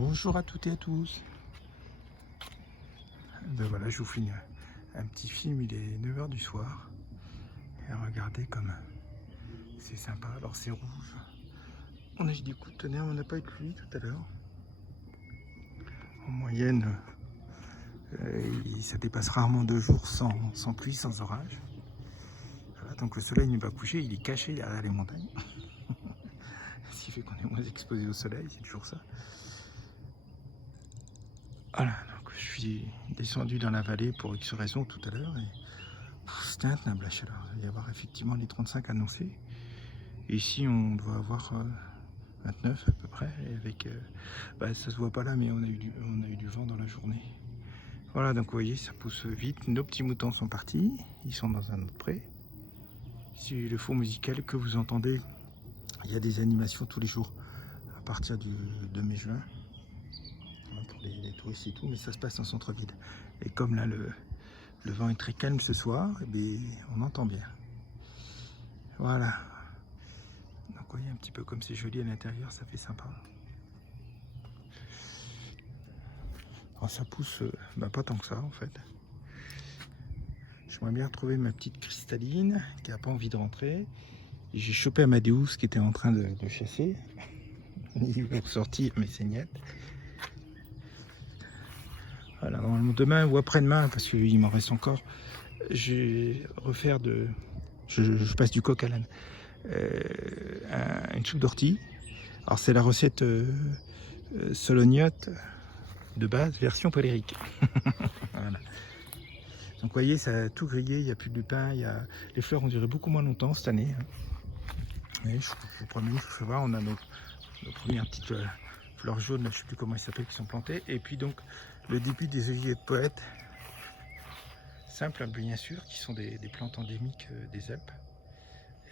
Bonjour à toutes et à tous. Ben voilà, je vous fais un petit film, il est 9 h du soir. Et regardez comme c'est sympa. Alors c'est rouge. On a eu des coups de tonnerre, on n'a pas eu de pluie tout à l'heure. En moyenne, ça dépasse rarement 2 jours sans pluie, sans orage. Voilà, donc le soleil n'est pas couché, il est caché derrière les montagnes. Ce qui fait qu'on est moins exposé au soleil, c'est toujours ça. Voilà, donc je suis descendu dans la vallée pour X raison tout à l'heure. C'était intenable la chaleur. Il va y avoir effectivement les 35 annoncés. Et ici, on doit avoir 29 à peu près. Et avec, ça se voit pas là, mais on a eu du vent dans la journée. Voilà, donc vous voyez, ça pousse vite. Nos petits moutons sont partis. Ils sont dans un autre pré. C'est le fond musical que vous entendez. Il y a des animations tous les jours à partir de mai-juin. Pour les touristes et tout, mais ça se passe en centre-ville. Et comme là, le vent est très calme ce soir, et bien, on entend bien. Voilà. Donc vous voyez un petit peu comme c'est joli à l'intérieur, ça fait sympa. Alors ça pousse pas tant que ça en fait. J'aimerais bien retrouver ma petite cristalline qui n'a pas envie de rentrer. J'ai chopé Amadeus qui était en train de chasser. Il va ressortir mes saignettes. Voilà, normalement demain ou après-demain, parce qu'il m'en reste encore, je vais refaire je passe du coq à l'âne. Une soupe d'ortie. Alors c'est la recette solognotte de base, version polérique. Voilà. Donc vous voyez, ça a tout grillé, il n'y a plus de lupin, les fleurs ont duré beaucoup moins longtemps cette année. Et je vous promets, je vous fais voir, on a nos premières petites fleurs jaunes, je ne sais plus comment elles s'appellent, qui sont plantées. Et puis donc le début des œillets de poète, simples bien sûr, qui sont des plantes endémiques des Alpes.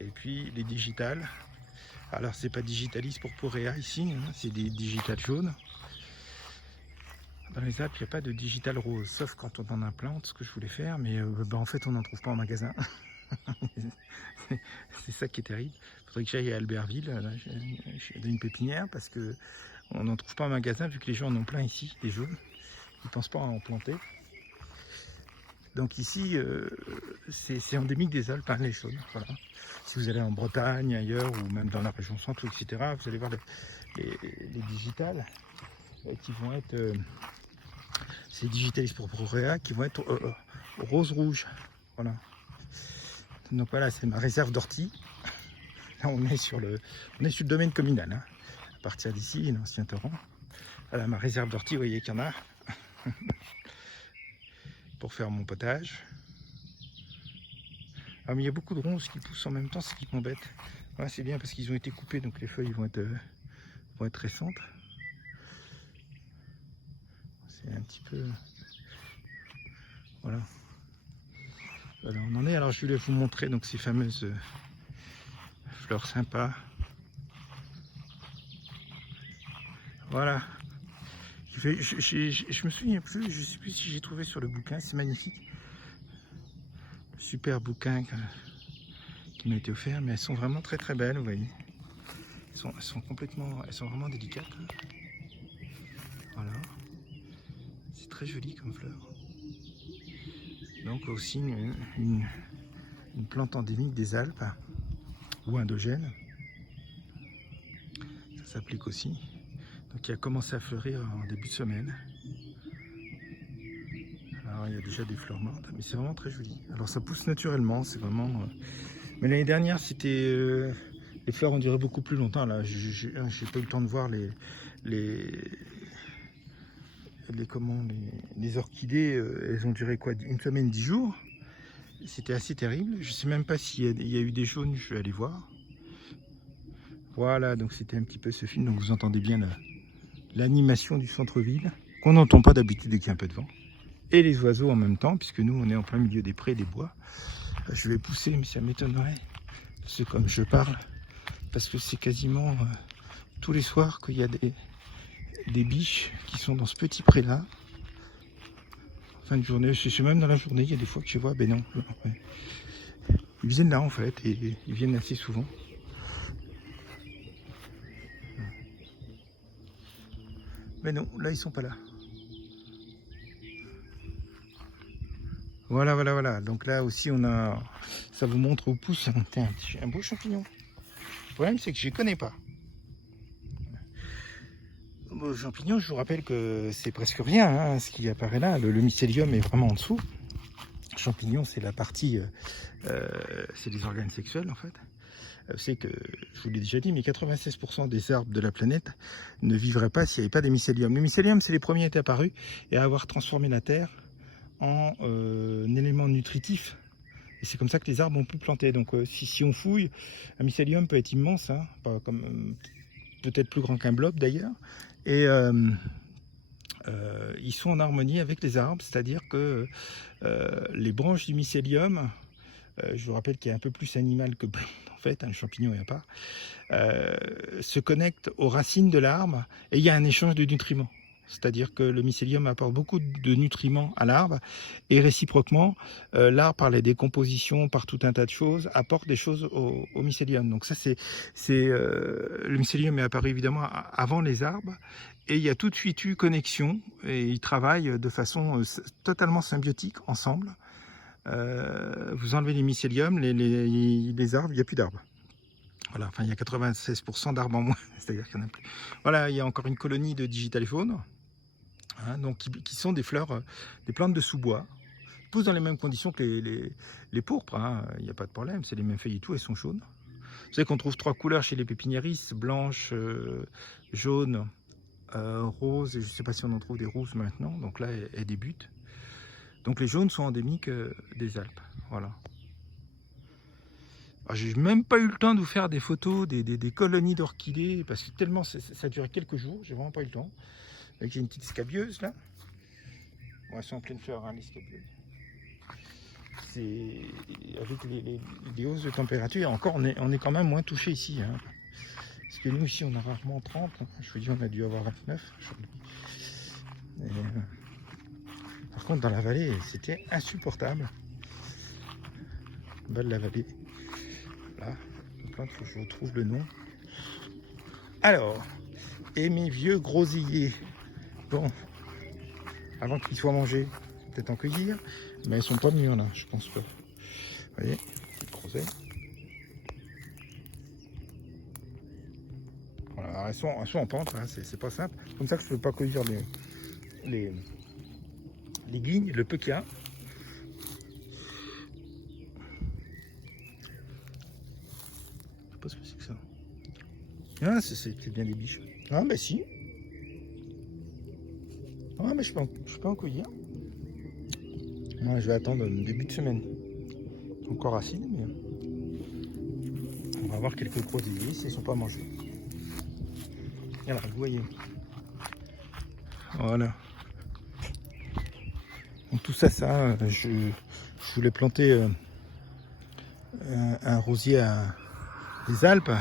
Et puis les digitales. Alors c'est pas Digitalis purpurea ici, hein, c'est des digitales jaunes. Dans les Alpes, il n'y a pas de digital rose, sauf quand on en implante, ce que je voulais faire, mais en fait on n'en trouve pas en magasin. C'est ça qui est terrible. Il faudrait que j'aille à Albertville, là, j'ai une pépinière, parce que on n'en trouve pas en magasin, vu que les gens en ont plein ici, des jaunes. Ils ne pensent pas à en planter. Donc ici, c'est endémique des Alpes, hein, les jaunes. Voilà. Si vous allez en Bretagne, ailleurs, ou même dans la région centre, etc., vous allez voir les digitales qui vont être... c'est Digitalis purpurea qui vont être rose-rouge. Voilà. Donc voilà, c'est ma réserve d'ortie. Là, on est sur le domaine communal. Hein. À partir d'ici, l'ancien torrent. Voilà, ma réserve d'ortie, vous voyez qu'il y en a. Pour faire mon potage. Ah, mais il y a beaucoup de ronces qui poussent en même temps, c'est ce qui m'embête. Voilà, c'est bien parce qu'ils ont été coupés, donc les feuilles vont être récentes. C'est un petit peu... Voilà. Voilà, on en est. Alors je voulais vous montrer donc ces fameuses fleurs sympas. Voilà. Je me souviens plus, je sais plus si j'ai trouvé sur le bouquin, c'est magnifique. Le super bouquin qui m'a été offert, mais elles sont vraiment très très belles, vous voyez. Elles sont vraiment délicates. Voilà. C'est très joli comme fleur. Donc aussi une plante endémique des Alpes ou endogène. Ça s'applique aussi. Donc qui a commencé à fleurir en début de semaine. Alors il y a déjà des fleurs mortes, mais c'est vraiment très joli. Alors ça pousse naturellement, c'est vraiment... Mais l'année dernière, c'était... les fleurs ont duré beaucoup plus longtemps. Là, j'ai pas eu le temps de voir les orchidées. Elles ont duré quoi, une semaine, 10 jours. C'était assez terrible. Je sais même pas s'il y a eu des jaunes, je vais aller voir. Voilà, donc c'était un petit peu ce film. Donc vous entendez bien l'animation du centre-ville, qu'on n'entend pas d'habitude dès qu'il y a un peu de vent. Et les oiseaux en même temps, puisque nous on est en plein milieu des prés, des bois. Je vais pousser, mais ça m'étonnerait. C'est comme je parle, parce que c'est quasiment tous les soirs qu'il y a des biches qui sont dans ce petit pré là. Fin de journée, je sais même dans la journée, il y a des fois que je vois, ben non. Ouais. Ils viennent là en fait, et ils viennent assez souvent. Mais non, là ils sont pas là. Voilà, voilà, voilà. Donc là aussi on a, ça vous montre où pousse un beau champignon. Le problème c'est que je les connais pas. Bon, champignon, je vous rappelle que c'est presque rien, hein, ce qui apparaît là. Le mycélium est vraiment en dessous. Le champignon, c'est la partie, c'est les organes sexuels en fait. Vous savez que, je vous l'ai déjà dit, mais 96% des arbres de la planète ne vivraient pas s'il n'y avait pas des mycéliums. Les mycéliums, c'est les premiers à être apparus et à avoir transformé la terre en un élément nutritif. Et c'est comme ça que les arbres ont pu planter. Donc si on fouille, un mycélium peut être immense, hein, pas comme peut-être plus grand qu'un blob d'ailleurs. Et ils sont en harmonie avec les arbres, c'est-à-dire que les branches du mycélium, je vous rappelle qu'il y a un peu plus animal que plante en fait, un champignon et à part, se connectent aux racines de l'arbre et il y a un échange de nutriments. C'est-à-dire que le mycélium apporte beaucoup de nutriments à l'arbre et réciproquement, l'arbre par la décomposition, par tout un tas de choses, apporte des choses au mycélium. Donc ça, le mycélium est apparu évidemment avant les arbres et il y a tout de suite eu connexion et ils travaillent de façon totalement symbiotique ensemble. Vous enlevez les mycéliums, les arbres, il n'y a plus d'arbres. Voilà, enfin il y a 96% d'arbres en moins, c'est-à-dire qu'il n'y en a plus. Voilà, il y a encore une colonie de digitalifaunes, hein, donc qui sont des fleurs, des plantes de sous-bois, poussent dans les mêmes conditions que les pourpres, hein, il n'y a pas de problème, c'est les mêmes feuilles et tout, elles sont jaunes. Vous savez qu'on trouve 3 couleurs chez les pépiniéristes, blanche, jaune, rose, et je ne sais pas si on en trouve des rouges maintenant, donc là elles débutent. Donc les jaunes sont endémiques des Alpes, voilà. J'ai même pas eu le temps de vous faire des photos des colonies d'orchidées parce que tellement ça a duré quelques jours, j'ai vraiment pas eu le temps. Avec une petite scabieuse là. Bon, elles sont en pleine fleur, hein, les scabieuses. C'est avec les hausses de température, encore on est quand même moins touché ici. Hein. Parce que nous ici on a rarement 30, hein. Je vous dis on a dû avoir 29 aujourd'hui. Par contre dans la vallée c'était insupportable. En bas de la vallée. Là, il faut que je retrouve le nom. Alors, et mes vieux grosilliers. Bon, avant qu'ils soient mangés, peut-être en cueillir, mais elles sont pas mûres là, je pense pas. Vous voyez, petite groseille. Voilà, alors elles sont en pente, hein, c'est pas simple. C'est comme ça que je ne peux pas cueillir les lignes, le peu qu'il y a. Je sais pas ce que c'est que ça. Ah, c'est bien des biches. Ah, bah si. Ah, mais je peux en cueillir. Ouais, je vais attendre le début de semaine. Encore acide, mais on va avoir quelques grosilliers si elles ne sont pas mangées. Voilà, vous voyez. Voilà. Donc tout ça, je voulais planter un rosier des Alpes.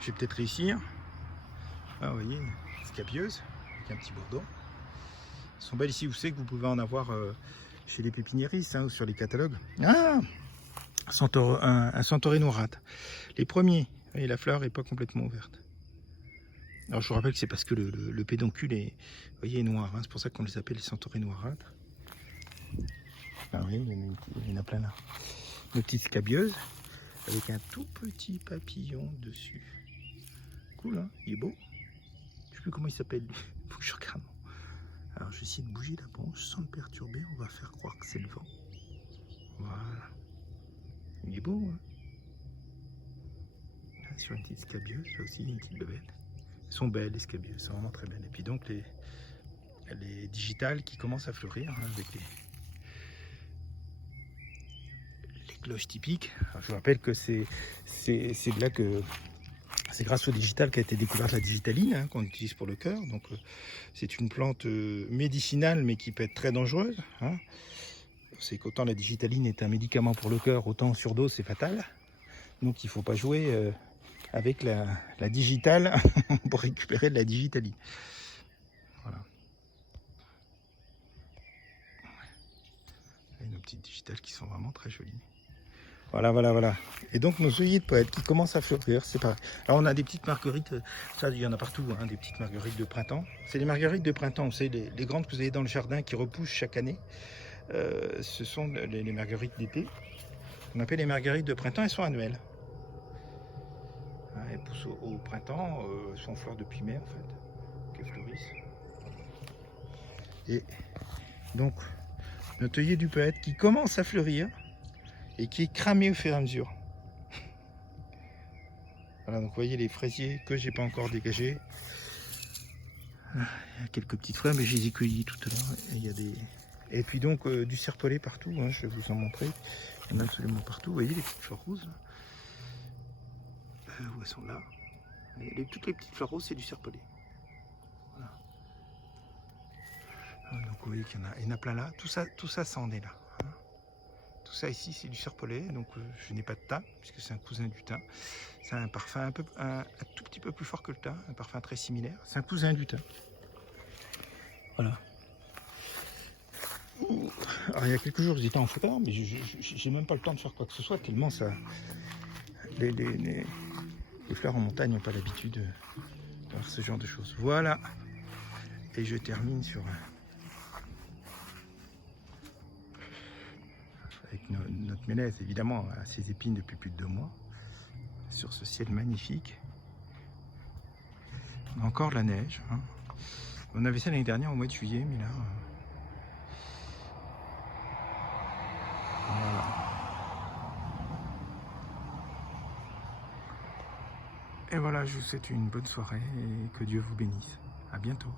Je vais peut-être réussir. Ah, vous voyez, scabieuse, avec un petit bourdon. Elles sont belles ici. Vous savez que vous pouvez en avoir chez les pépiniéristes, hein, ou sur les catalogues. Ah, un Santorino rate. Les premiers, et la fleur n'est pas complètement ouverte. Alors je vous rappelle que c'est parce que le pédoncule est, vous voyez, est noir. Hein, c'est pour ça qu'on les appelle les Santorino rate. Ah oui, il y en a plein là. Une petite scabieuse avec un tout petit papillon dessus. Cool, hein, il est beau. Je sais plus comment il s'appelle. Faut que je regarde. Alors je vais essayer de bouger la branche sans le perturber. On va faire croire que c'est le vent. Voilà. Il est beau, hein. Là, sur une petite scabieuse, là aussi une petite bebelle. Elles sont belles les scabieuses, c'est vraiment très belles. Et puis donc les digitales qui commencent à fleurir, hein, avec les cloches typiques. Alors, je vous rappelle que c'est de là que c'est grâce au digital qu'a été découverte la digitaline, hein, qu'on utilise pour le cœur. Donc c'est une plante médicinale mais qui peut être très dangereuse. Hein. C'est qu'autant la digitaline est un médicament pour le cœur, autant surdose c'est fatal. Donc il ne faut pas jouer avec la digitale pour récupérer de la digitaline. Voilà. Il y a nos petites digitales qui sont vraiment très jolies. Voilà, voilà, voilà. Et donc nos œillets de poète qui commencent à fleurir, c'est pareil. Alors on a des petites marguerites, ça il y en a partout, hein, des petites marguerites de printemps. C'est les marguerites de printemps, vous savez, les grandes que vous avez dans le jardin qui repoussent chaque année. Ce sont les marguerites d'été. On appelle les marguerites de printemps, elles sont annuelles. Hein, elles poussent au printemps, elles sont en fleurs depuis mai en fait, qu'elles fleurissent. Et donc notre œillet du poète qui commence à fleurir et qui est cramé au fur et à mesure. Voilà, donc vous voyez les fraisiers que j'ai pas encore dégagés. Il y a quelques petites fleurs, mais je les ai cueillis tout à l'heure. Il y a des... Et puis donc du serpolet partout, hein, je vais vous en montrer. Il y en a absolument partout. Vous voyez les petites fleurs roses où elles sont là. Toutes les petites fleurs roses, c'est du serpolet. Voilà. Donc vous voyez qu'il y en a plein là. Tout ça en est là. Hein. Tout ça ici, c'est du serpolet. Donc je n'ai pas de thym, puisque c'est un cousin du thym. C'est un parfum un tout petit peu plus fort que le thym, un parfum très similaire. C'est un cousin du thym. Voilà. Alors, il y a quelques jours, j'étais en foutard, mais j'ai même pas le temps de faire quoi que ce soit, tellement ça. Les fleurs en montagne n'ont pas l'habitude de faire ce genre de choses. Voilà. Et je termine sur avec notre mélèze, évidemment, à ses épines depuis plus de 2 mois. Sur ce ciel magnifique. Encore de la neige. Hein. On avait ça l'année dernière au mois de juillet, mais là. Voilà. Et voilà, je vous souhaite une bonne soirée et que Dieu vous bénisse. À bientôt.